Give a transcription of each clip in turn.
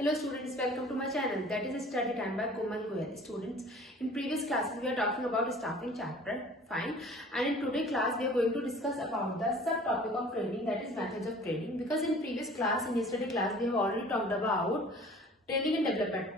Hello students, welcome to my channel, that is Study Time by Komal Goyal. Students, in previous classes we are talking about staffing chapter, fine, and in today's class we are going to discuss about the subtopic of training, that is methods of training. Because in previous class, in yesterday class, we have already talked about training and development,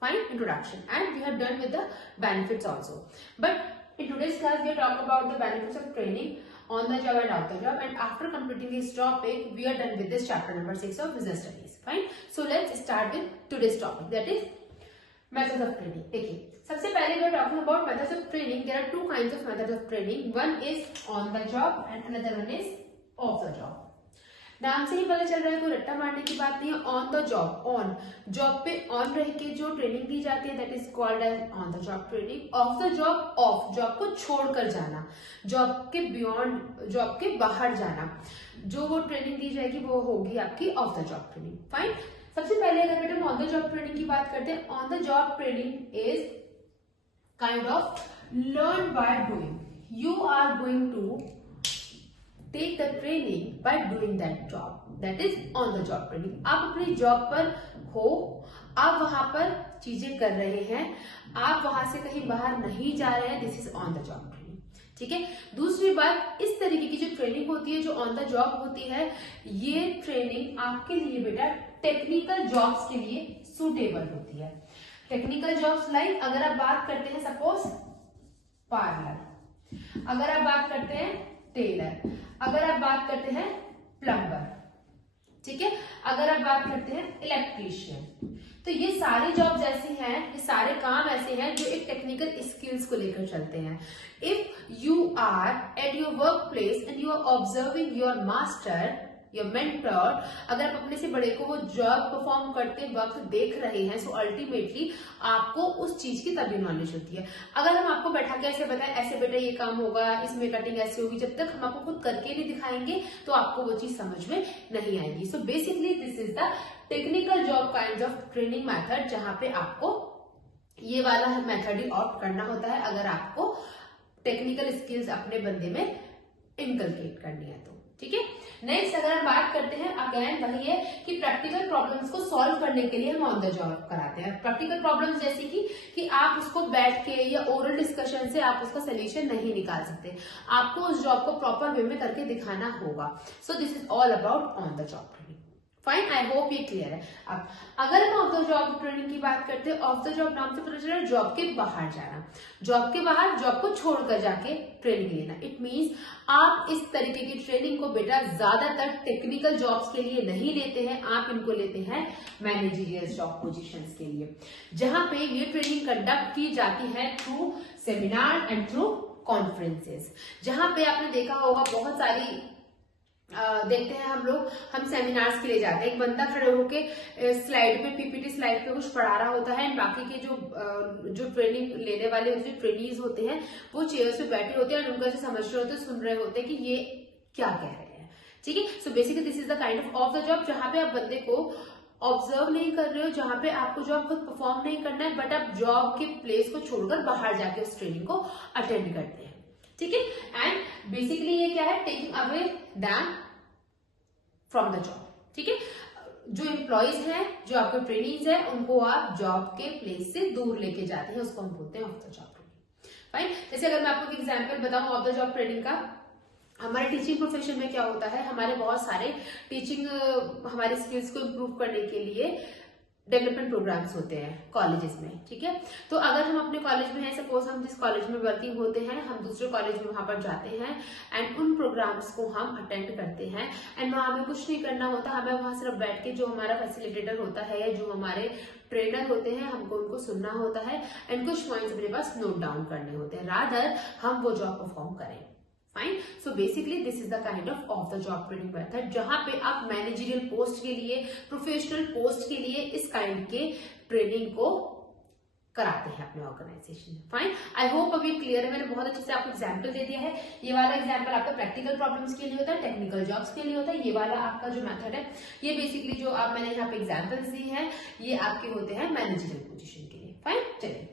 fine, introduction, and we have done with the benefits also. But in today's class we are talking about the benefits of training on the job and off the job, and after completing this topic we are done with this chapter number 6 of business studies. Fine, so let's start with today's topic, that is methods of training. देखिए, सबसे पहले we are talking about methods of training. There are two kinds of methods of training. One is on the job and another one is off the job. नाम से ही पता चल रहा है, कोई रट्टा मारने की बात नहीं है. On the job, on job पे ऑन रह के जो ट्रेनिंग दी जाती है, that is called as on the job training. Off the job, off job को छोड़कर जाना, जॉब के बियॉन्ड, जॉब के बाहर जाना, जो वो ट्रेनिंग दी जाएगी वो होगी आपकी of the job training. Fine, सबसे पहले अगर बेटा हम ऑन द जॉब ट्रेनिंग की बात करते हैं, on the job training is kind of learn by doing. You are going to take the training by doing that job, that is on the job training. आप अपनी job पर हो, आप वहां पर चीजें कर रहे हैं, आप वहां से कहीं बाहर नहीं जा रहे हैं, this is on the job training. ठीक है. दूसरी बात, इस तरीके की जो ट्रेनिंग होती है, जो ऑन द जॉब होती है, ये ट्रेनिंग आपके लिए बेटा टेक्निकल जॉब्स के लिए सुटेबल होती है. टेक्निकल जॉब्स लाइक अगर आप बात करते हैं सपोज पार्लर, अगर आप बात करते हैं टेलर, अगर आप बात करते हैं प्लम्बर, ठीक है, अगर आप बात करते हैं इलेक्ट्रीशियन, तो ये सारी जॉब्स ऐसी हैं, ये सारे काम ऐसे हैं जो एक टेक्निकल स्किल्स को लेकर चलते हैं. If you are at your work place and you are observing your master, your mentor, अगर आप अपने से बड़े को वो जॉब परफॉर्म करते वक्त देख रहे हैं, सो अल्टीमेटली आपको उस चीज की तभी नॉलेज होती है. अगर हम आपको बैठा के ऐसे बताएं, ऐसे बेटा ये काम होगा, इसमें कटिंग ऐसे होगी, जब तक हम आपको खुद करके नहीं दिखाएंगे तो आपको वो चीज समझ में नहीं आएगी. So basically this is the technical job kind of training method, जहां पे आपको ये वाला मेथड ही ऑप्ट करना होता है अगर आपको टेक्निकल स्किल्स अपने बंदे में इनकलकेट करनी है तो. ठीक है. नेक्स्ट अगर हम बात करते हैं, अगेन वही है कि प्रैक्टिकल प्रॉब्लम्स को सॉल्व करने के लिए हम ऑन द जॉब कराते हैं. प्रैक्टिकल प्रॉब्लम्स जैसे कि आप उसको बैठ के या ओरल डिस्कशन से आप उसका सोल्यूशन नहीं निकाल सकते, आपको उस जॉब को प्रॉपर वे में करके दिखाना होगा. सो this is all about on the job training. Fine, I hope ये क्लियर है. अब अगर हम ऑफ द जॉब ट्रेनिंग की बात करते हैं, ऑफ द जॉब नाम से पता चल रहा है जॉब के बाहर जाना, जॉब के बाहर, जॉब को छोड़कर जाके ट्रेनिंग लेना. इट मींस आप इस तरीके की ट्रेनिंग को बेटा ज्यादातर टेक्निकल जॉब्स के लिए नहीं लेते हैं, आप इनको लेते हैं मैनेजरियल जॉब पोजीशंस के लिए, जहां पे ये ट्रेनिंग कंडक्ट की जाती है through seminar and through conferences. जहां पे आपने देखा होगा बहुत सारी देखते हैं हम सेमिनार्स के लिए जाते हैं, एक बंदा खड़े होके स्लाइड पे, पीपीटी स्लाइड पे कुछ पढ़ा रहा होता है, एंड बाकी के जो ट्रेनिंग लेने वाले जो ट्रेनीज होते हैं वो चेयर्स पे बैठे होते हैं और उनको ऐसे समझ रहे होते हैं, सुन रहे होते हैं कि ये क्या कह रहे हैं. ठीक है. So basically this is the kind of the job जहां पे आप बंदे को ऑब्जर्व नहीं कर रहे हो, जहां पे आपको जॉब खुद परफॉर्म नहीं करना है, बट आप जॉब के प्लेस को छोड़कर बाहर जाके उस ट्रेनिंग को अटेंड करते हैं. ठीक है. एंड बेसिकली ये क्या है, taking away them from the job. ठीक है. जो एम्प्लॉइज हैं, जो आपके ट्रेनीज हैं, उनको आप जॉब के प्लेस से दूर लेके जाते हैं, उसको हम बोलते हैं of the job training. Fine. जैसे अगर मैं आपको एक एग्जांपल बताऊं ऑफ द जॉब ट्रेनिंग का, हमारे टीचिंग प्रोफेशन में क्या होता है, हमारे बहुत सारे टीचिंग हमारी स्किल्स को इम्प्रूव करने के लिए डेवलपमेंट प्रोग्राम्स होते हैं कॉलेजेस में. ठीक है. तो अगर हम अपने कॉलेज में हैं, सपोज हम जिस कॉलेज में वर्किंग होते हैं, हम दूसरे कॉलेज में वहां पर जाते हैं एंड उन प्रोग्राम्स को हम अटेंड करते हैं, एंड वहां हमें कुछ नहीं करना होता, हमें वहां सिर्फ बैठ के जो हमारा फैसिलिटेटर होता है या जो हमारे ट्रेनर होते हैं, हमको उनको सुनना होता है एंड कुछ पॉइंट्स अपने पास नोट डाउन करने होते हैं, रादर हम वो जॉब परफॉर्म करें. Fine. So basically this is the kind of the job training method, जहां पे आप मैनेजरियल पोस्ट के लिए, प्रोफेशनल पोस्ट के लिए इस काइंड के ट्रेनिंग को कराते हैं अपने ऑर्गेनाइजेशन में. फाइन. आई होप अभी क्लियर है. मैंने बहुत अच्छे से आपको एग्जांपल दे दिया है. ये वाला एग्जांपल आपका प्रैक्टिकल प्रॉब्लम्स के लिए होता है, टेक्निकल जॉब्स के लिए होता है. ये वाला आपका जो मेथड है, ये बेसिकली जो आप मैंने यहाँ पे एग्जांपल्स दी है, ये आपके होते हैं मैनेजरियल पोजीशन के लिए. फाइन. चलिए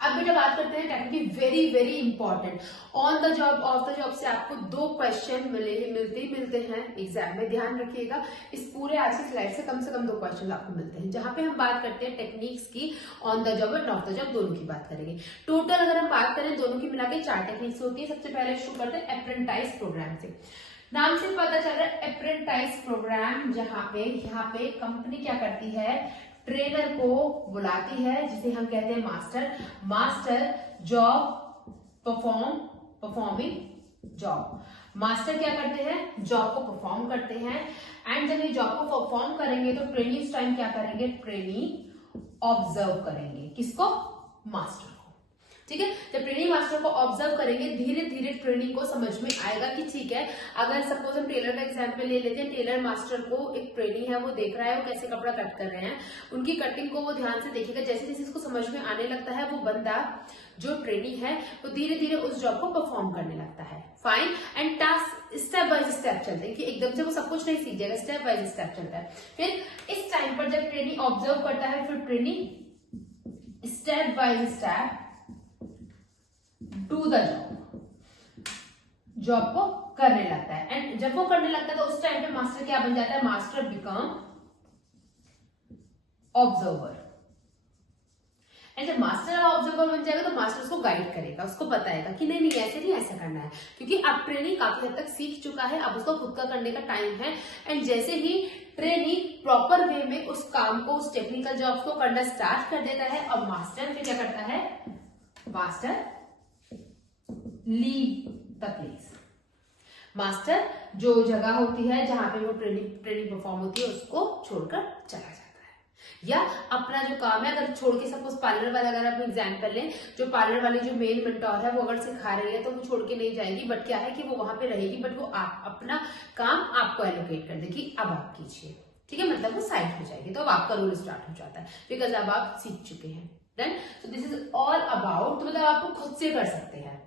अब बेटा बात करते हैं technically very very important on the job of the job से आपको 2 क्वेश्चन मिलते हैं एग्जाम में। ध्यान रखिएगा, इस पूरे आज की स्लाइड से कम 2 क्वेश्चन आपको मिलते हैं, जहां पे हम बात करते हैं टेक्निक्स की, ऑन द जॉब और ऑफ द जॉब दोनों की बात करेंगे। टोटल अगर हम बात करें दोनों की मिला के 4 टेक्निक्स होती है। सबसे पहले शुरू करते हैं अप्रेंटाइज प्रोग्राम से। नाम से पता चल रहा है अप्रेंटाइज प्रोग्राम, यहाँ पे कंपनी क्या करती है, ट्रेनर को बुलाती है, जिसे हम कहते हैं master job performing job. Master क्या करते हैं, जॉब को परफॉर्म करते हैं, एंड जब ये जॉब को परफॉर्म करेंगे तो ट्रेनी उस टाइम क्या करेंगे, ट्रेनी ऑब्जर्व करेंगे, किसको, मास्टर को। ठीक है, जब ट्रेनिंग मास्टर को ऑब्जर्व करेंगे धीरे धीरे ट्रेनिंग को समझ में आएगा कि ठीक है, अगर सपोज हम टेलर का एग्जांपल ले लेते हैं, टेलर मास्टर को एक ट्रेनिंग है, वो देख रहा है वो कैसे कपड़ा कट कर रहे हैं, उनकी कटिंग को वो ध्यान से देखेगा। जैसे जैसे इसको समझ में आने लगता है, वो बंदा जो ट्रेनिंग है वो धीरे धीरे उस जॉब को परफॉर्म करने लगता है। Fine, and task step by step चलते हैं कि एकदम से वो सब कुछ नहीं सीख जाएगा, स्टेप बाय स्टेप चलता है। फिर इस टाइम पर जब ट्रेनिंग ऑब्जर्व करता है, फिर training step by step do the job को करने लगता है। एंड जब वो करने लगता है तो उस टाइम पे मास्टर क्या बन जाता है, मास्टर बिकम ऑब्जर्वर। एंड जब मास्टर ऑब्जर्वर बन जाएगा तो मास्टर उसको गाइड करेगा, उसको बताएगा कि नहीं ऐसे नहीं, ऐसा करना है, क्योंकि अब ट्रेनिंग काफी हद तक सीख चुका है, अब उसको खुद का करने का टाइम है। एंड जैसे ही ट्रेनिंग प्रॉपर वे में उस काम को, उस टेक्निकल जॉब को करना स्टार्ट कर देता है, अब मास्टर फिर क्या करता है, master leave the place. Master जो जगह होती है जहां पे वो ट्रेनिंग परफॉर्म होती है उसको छोड़कर चला जाता है, या अपना जो काम है अगर छोड़ के, सपोज पार्लर वाला अगर आप एग्जाम्पल लें, जो पार्लर वाली जो मेन मेंटोर है वो अगर सिखा रही है तो वो छोड़ के नहीं जाएगी, बट क्या है कि वो वहां पे रहेगी, बट वो अपना काम आपको एलोकेट कर देगी, अब आप कीजिए। ठीक है, मतलब वो साइड हो जाएगी, तो अब आपका रोल स्टार्ट हो जाता है, बिकॉज अब आप सीख चुके हैं। Then so this is all about, तो मतलब आपको खुद से कर सकते हैं।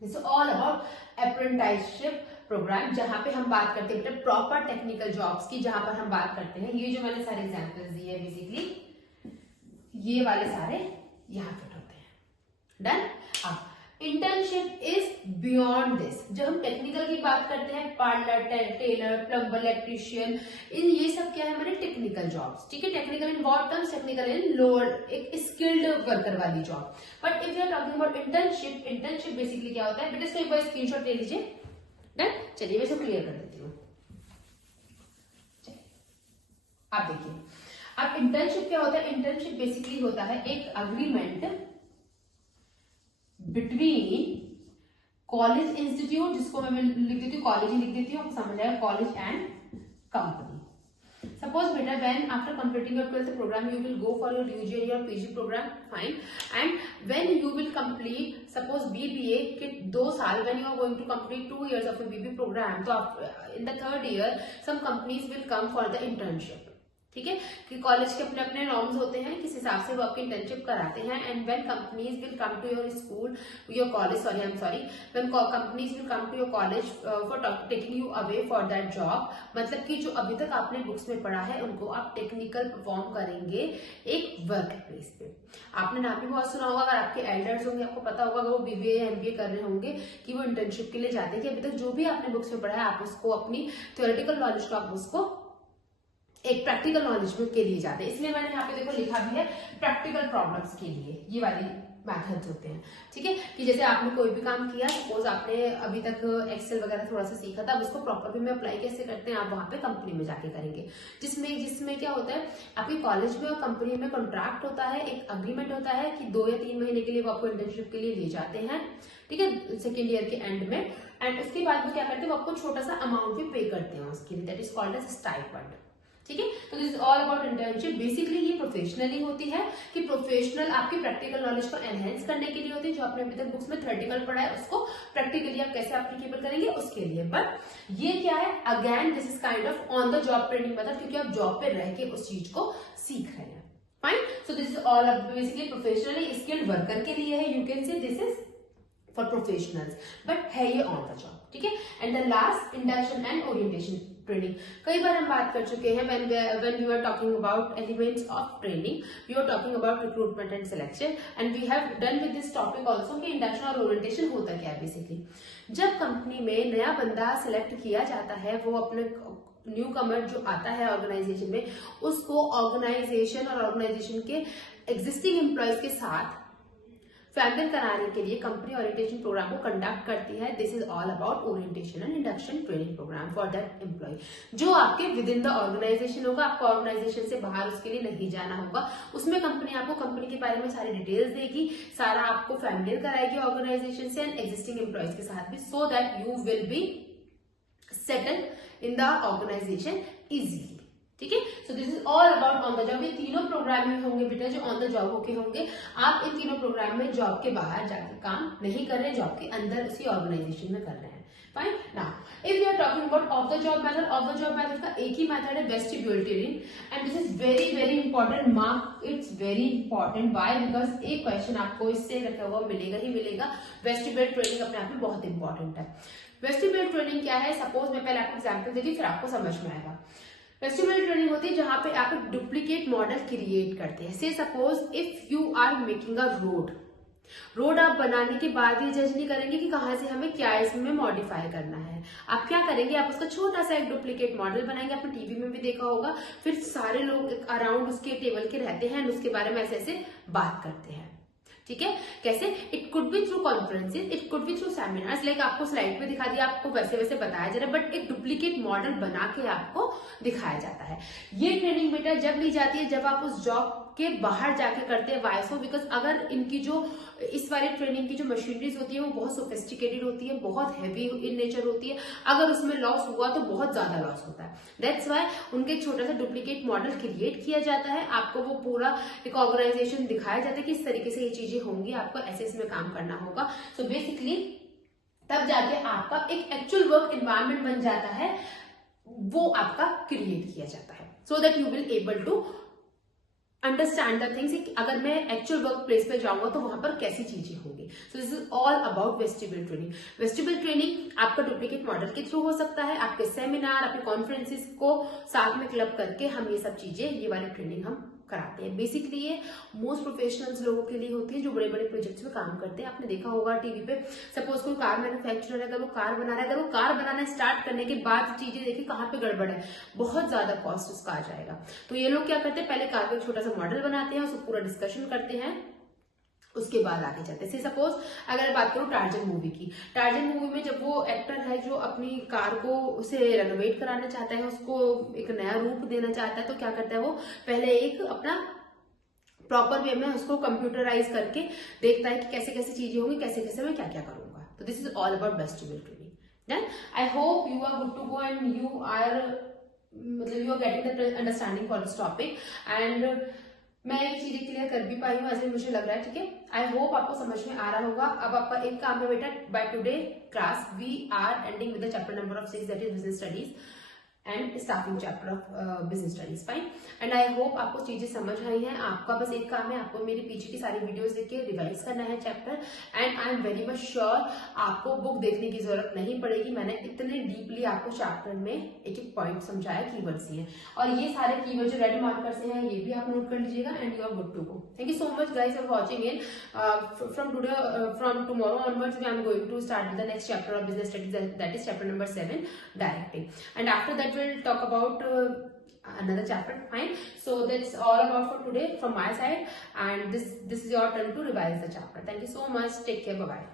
This is all about apprenticeship program, जहां पे हम बात करते हैं प्रॉपर टेक्निकल जॉब्स की, जहां पर हम बात करते हैं, ये जो मैंने सारे एग्जांपल्स दिए हैं बेसिकली ये वाले सारे यहां फिट होते हैं। डन। अब इंटर्नशिप इज बियॉन्ड दिस। जब हम टेक्निकल की बात करते हैं, पार्लर, टेलर, प्लम्बर, इलेक्ट्रिशियन, इन ये सब क्या है हमारे टेक्निकल जॉब्स। ठीक है, technical in what terms, technical in lower, एक स्किल्ड वर्कर वाली job. But if you are talking about internship, internship basically क्या होता है, बेटा इसको एक बार स्क्रीनशॉट ले लीजिए। डन, चलिए मैं इसको क्लियर कर देती हूँ। आप देखिए, अब इंटर्नशिप क्या होता है, इंटर्नशिप बेसिकली होता है एक अग्रीमेंट बिटवीन कॉलेज इंस्टीट्यूट, जिसको मैं लिख देती हूँ कॉलेज ही लिख देती हूँ, आपको समझ आएगा, college and company. Suppose beta when after completing your 12th program you will go for your UG or your PG program, fine, and when you will complete suppose BBA के 2 साल, when you are going to complete 2 years of a BBA program, तो in the 3rd year some companies will come for the internship। ठीक है, कि college के अपने अपने norms होते हैं, किस हिसाब से वो आपकी इंटर्नशिप कराते हैं। And when companies will come to your school, your college, when companies will come to your college for taking you away for that job, मतलब कि जो अभी तक आपने बुक्स में पढ़ा है उनको आप टेक्निकल परफॉर्म करेंगे एक वर्क प्लेस पे। आपने नाम भी बहुत सुना होगा, अगर आपके एल्डर्स होंगे आपको पता होगा, अगर वो BBA MBA कर रहे होंगे कि वो इंटर्नशिप के लिए जाते हैं, कि अभी तक जो भी आपने बुक्स में पढ़ा है आप उसको, अपनी थ्योरेटिकल नॉलेज को आप उसको एक प्रैक्टिकल नॉलेज के लिए जाते हैं। इसलिए मैंने यहाँ पे देखो लिखा भी है प्रैक्टिकल प्रॉब्लम्स के लिए, ये वाली मेथड्स होते हैं। ठीक है, कि जैसे आपने कोई भी काम किया, सपोज आपने अभी तक एक्सेल वगैरह थोड़ा सा सीखा था, अब उसको प्रॉपर वे में अप्लाई कैसे करते हैं, आप वहां पे कंपनी में जाके करेंगे, जिसमें क्या होता है, आपकी कॉलेज में और कंपनी में कॉन्ट्रैक्ट होता है, एक अग्रीमेंट होता है कि 2 या 3 महीने के लिए वो आपको इंटर्नशिप के लिए ले जाते हैं। ठीक है, सेकेंड ईयर के एंड में, एंड उसके बाद वो क्या करते हैं, वो आपको छोटा सा अमाउंट भी पे करते हैं उसके लिए, that is called as stipend. ठीक है, तो this is all about internship. Basically ये प्रोफेशनली होती है, कि प्रोफेशनल आपकी प्रैक्टिकल नॉलेज को एनहेंस करने के लिए होती है, जो आपने अभी तक बुक्स में थ्योरेटिकल पढ़ा है उसको प्रैक्टिकली आप कैसे एप्लीकेबल करेंगे उसके लिए। बट ये क्या है, again this is kind of on the job training method, क्योंकि आप जॉब पे रह के उस चीज को सीख रहे हैं। Fine, so this is all basically professionally skilled worker के लिए है, you can say this is for professionals, but है ये ऑन द जॉब। ठीक है, and the last induction and orientation training. कई बार हम बात कर चुके हैं when we were talking about elements of training, we were talking about recruitment and selection, and we have done with this topic also कि induction और orientation होता क्या है बेसिकली। जब कंपनी में नया बंदा सिलेक्ट किया जाता है, वो अपने न्यू कमर जो आता है ऑर्गेनाइजेशन में, उसको ऑर्गेनाइजेशन और ऑर्गेनाइजेशन के एग्जिस्टिंग एम्प्लॉयज के साथ फैमिलियर कराने के लिए कंपनी ओरिएंटेशन प्रोग्राम को कंडक्ट करती है। This is all about orientation and induction training program for that employ, जो आपके विद इन द ऑर्गेनाइजेशन होगा। आपको ऑर्गेनाइजेशन से बाहर उसके लिए नहीं जाना होगा। उसमें कंपनी आपको कंपनी के बारे में सारी डिटेल्स देगी, सारा आपको फैमिलियर कराएगी ऑर्गेनाइजेशन से एंड एग्जिस्टिंग एम्प्लॉयज के साथ भी, so that you will be settle in the organisation easily. ठीक है, so this is all about on the job. ये तीनों प्रोग्राम ही होंगे बेटा जो ऑन द जॉब होके होंगे। आप इन तीनों प्रोग्राम में जॉब के बाहर जाकर काम नहीं कर रहे, जॉब के अंदर उसी ऑर्गेनाइजेशन में कर रहे हैं। Fine. Now if you are talking about off the job method, off the job method का एक ही मेथड है, vestibule training, and this is very very important. Mark it's very important. Why? Because एक question आपको इससे रखा हुआ मिलेगा ही मिलेगा। वेस्टिब्यूल ट्रेनिंग अपने आप में बहुत इंपॉर्टेंट है। वेस्टिब्यूल ट्रेनिंग क्या है? सपोज मैं पहले आपको एग्जाम्पल देती, फिर आपको समझ में आएगा। वेस्टिब्यूल ट्रेनिंग होती है जहां पे आप एक डुप्लीकेट मॉडल क्रिएट करते हैं। Say suppose if you are making a road आप बनाने के बाद ये जज नहीं करेंगे कि कहां से हमें क्या इसमें मॉडिफाई करना है। आप क्या करेंगे? आप उसका छोटा सा एक डुप्लीकेट मॉडल बनाएंगे। आपने टीवी में भी देखा होगा। फिर सारे लोग अराउंड उसके टेबल के रहते हैं, उसके बारे में ऐसे ऐसे बात करते हैं। ठीक है, कैसे? It could be through conferences, it could be through seminars, like आपको स्लाइड पे दिखा दिया, आपको वैसे वैसे बताया जा रहा है, बट एक डुप्लीकेट मॉडल बना के आपको दिखाया जाता है। ये ट्रेनिंग बेटा जब ली जाती है जब आप उस जॉब के बाहर जाके करते हैं। Y so? बिकॉज अगर इनकी जो इस वाली ट्रेनिंग की जो मशीनरीज होती है वो बहुत सोफिस्टिकेटेड होती है, बहुत हैवी इन नेचर होती है। अगर उसमें लॉस हुआ तो बहुत ज्यादा लॉस होता है। दैट्स वाई उनके एक छोटा सा डुप्लीकेट मॉडल क्रिएट किया जाता है। आपको वो पूरा एक ऑर्गेनाइजेशन दिखाया जाता है कि इस तरीके से ये चीजें होंगी, आपको ऐसे इसमें काम करना होगा। सो बेसिकली तब जाके आपका एक एक्चुअल वर्क एनवायरमेंट बन जाता है, वो आपका क्रिएट किया जाता है, so that you will able to understand the things. अगर मैं एक्चुअल वर्क प्लेस पे जाऊंगा तो वहां पर कैसी चीजें होंगी। सो this is all about vestibule training. Vestibule training आपका डुप्लीकेट मॉडल के थ्रू हो सकता है, आपके सेमिनार, आपके कॉन्फ्रेंसेस को साथ में क्लब करके हम ये सब चीजें, ये वाली ट्रेनिंग हम कराते हैं। बेसिकली ये मोस्ट प्रोफेशनल्स लोगों के लिए होती है जो बड़े बड़े प्रोजेक्ट्स में काम करते हैं। आपने देखा होगा टीवी पे, सपोज कोई कार मैन्युफैक्चरर है, अगर वो कार बना रहा है, अगर वो कार बनाना स्टार्ट करने के बाद चीजें देखिए कहाँ पे गड़बड़ है, बहुत ज्यादा कॉस्ट उसका आ जाएगा। तो ये लोग क्या करते हैं, पहले कार का एक छोटा सा मॉडल बनाते हैं, उसको पूरा डिस्कशन करते हैं, उसके बाद आगे चलते हैं। सपोज अगर बात करूं टार्जन मूवी की, टार्जन मूवी में जब वो एक्टर है जो अपनी कार को उसे रेनोवेट कराना चाहता है, उसको एक नया रूप देना चाहता है, तो क्या करता है वो पहले एक अपना प्रॉपर वे में उसको कंप्यूटराइज करके देखता है कि कैसे कैसे चीजें होंगी, कैसे कैसे मैं क्या क्या करूंगा। तो this is all about vestibule training. Then I hope you are good to go and you are मतलब you are getting the understanding for this topic, and मैं ये चीजें क्लियर कर भी पाई हूँ ऐसे मुझे लग रहा है। ठीक है, आई होप आपको समझ में आ रहा होगा। अब आपका एक काम है बेटा, by today class we are ending with the chapter number of 6, that is business studies and staffing chapter of business studies. Fine, and I hope आपको चीजें समझ आई हैं। आपका बस एक काम है, आपको मेरे पीछे की सारी वीडियोस देख के रिवाइज करना है chapter, and I am very much sure आपको बुक देखने की जरूरत नहीं पड़ेगी। मैंने इतने डीपली आपको चैप्टर में एक एक पॉइंट समझाया, कीवर्ड्स ही है, और ये सारे कीवर्ड जो रेड मार्कर से हैं ये भी आप नोट कर लीजिएगा, and you are good to go. Thank you so much guys for watching in. From tomorrow onwards we are going to start with the next chapter of business studies, that is chapter number 7 directing, and after that we'll talk about another chapter. Fine, so that's all about for today from my side, and this is your turn to revise the chapter. Thank you so much. Take care. Bye bye.